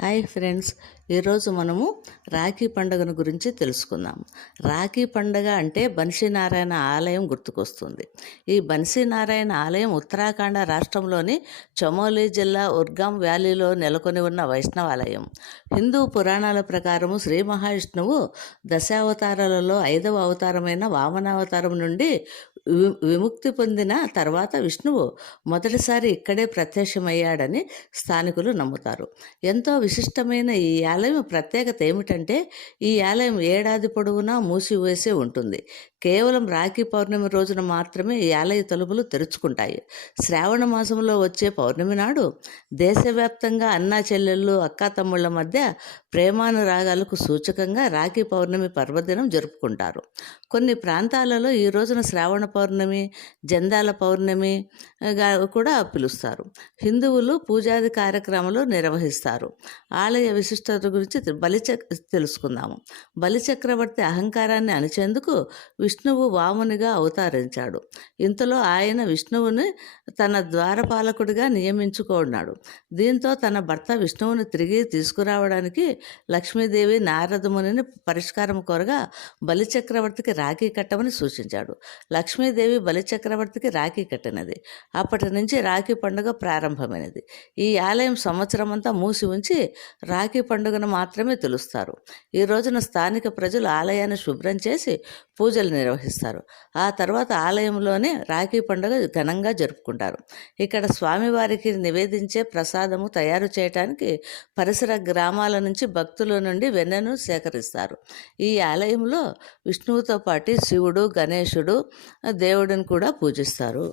Hi friends ఈరోజు మనము రాఖీ పండుగను గురించి తెలుసుకుందాం. రాఖీ పండుగ అంటే బన్సీనారాయణ ఆలయం గుర్తుకొస్తుంది. ఈ బన్సీనారాయణ ఆలయం ఉత్తరాఖండ రాష్ట్రంలోని చమోలి జిల్లా ఉర్గాం వ్యాలీలో నెలకొని ఉన్న వైష్ణవాలయం. హిందూ పురాణాల ప్రకారము శ్రీ మహావిష్ణువు దశావతారాలలో ఐదవ అవతారమైన వామనావతారం నుండి విముక్తి పొందిన తర్వాత విష్ణువు మొదటిసారి ఇక్కడే ప్రత్యక్షమయ్యాడని స్థానికులు నమ్ముతారు. ఎంతో విశిష్టమైన ఈ ఆలయం ప్రత్యేకత ఏమిటంటే ఈ ఆలయం ఏడాది పొడవునా మూసివేసే ఉంటుంది. కేవలం రాఖీ పౌర్ణమి రోజున మాత్రమే ఈ ఆలయ తలుపులు తెరుచుకుంటాయి. శ్రావణ మాసంలో వచ్చే పౌర్ణమి నాడు దేశవ్యాప్తంగా అన్నా చెల్లెళ్ళు అక్కా తమ్ముళ్ళ మధ్య ప్రేమానురాగాలకు సూచకంగా రాఖీ పౌర్ణమి పర్వదినం జరుపుకుంటారు. కొన్ని ప్రాంతాలలో ఈ రోజున శ్రావణ పౌర్ణమి జందాల పౌర్ణమి కూడా పిలుస్తారు. హిందువులు పూజాది కార్యక్రమాలు నిర్వహిస్తారు. ఆలయ విశిష్టత గురించి తె- బలిచక్ తెలుసుకుందాము. బలిచక్రవర్తి అహంకారాన్ని అణిచేందుకు విష్ణువు వామునిగా అవతరించాడు. ఇంతలో ఆయన విష్ణువుని తన ద్వారపాలకుడిగా నియమించుకున్నాడు. దీంతో తన భర్త విష్ణువుని తిరిగి తీసుకురావడానికి లక్ష్మీదేవి నారదమునిని పరిష్కారం కోరగా బలిచక్రవర్తికి రాఖీ కట్టమని సూచించాడు. లక్ష్మీదేవి బలిచక్రవర్తికి రాఖీ కట్టినది. అప్పటి నుంచి రాఖీ పండుగ ప్రారంభమైనది. ఈ ఆలయం సంవత్సరం అంతా మూసి ఉంచి రాఖీ పండుగను మాత్రమే తెలుస్తారు. ఈ రోజున స్థానిక ప్రజలు ఆలయాన్ని శుభ్రం చేసి పూజలు నిర్వహిస్తారు. ఆ తర్వాత ఆలయంలోనే రాఖీ పండుగ ఘనంగా జరుపుకుంటారు. ఇక్కడ స్వామివారికి నివేదించే ప్రసాదము తయారు చేయడానికి పరిసర గ్రామాల నుంచి భక్తుల నుండి వెన్నెను సేకరిస్తారు. ఈ ఆలయంలో విష్ణువుతో పాటు శివుడు గణేశుడు దేవుడిని కూడా పూజిస్తారు.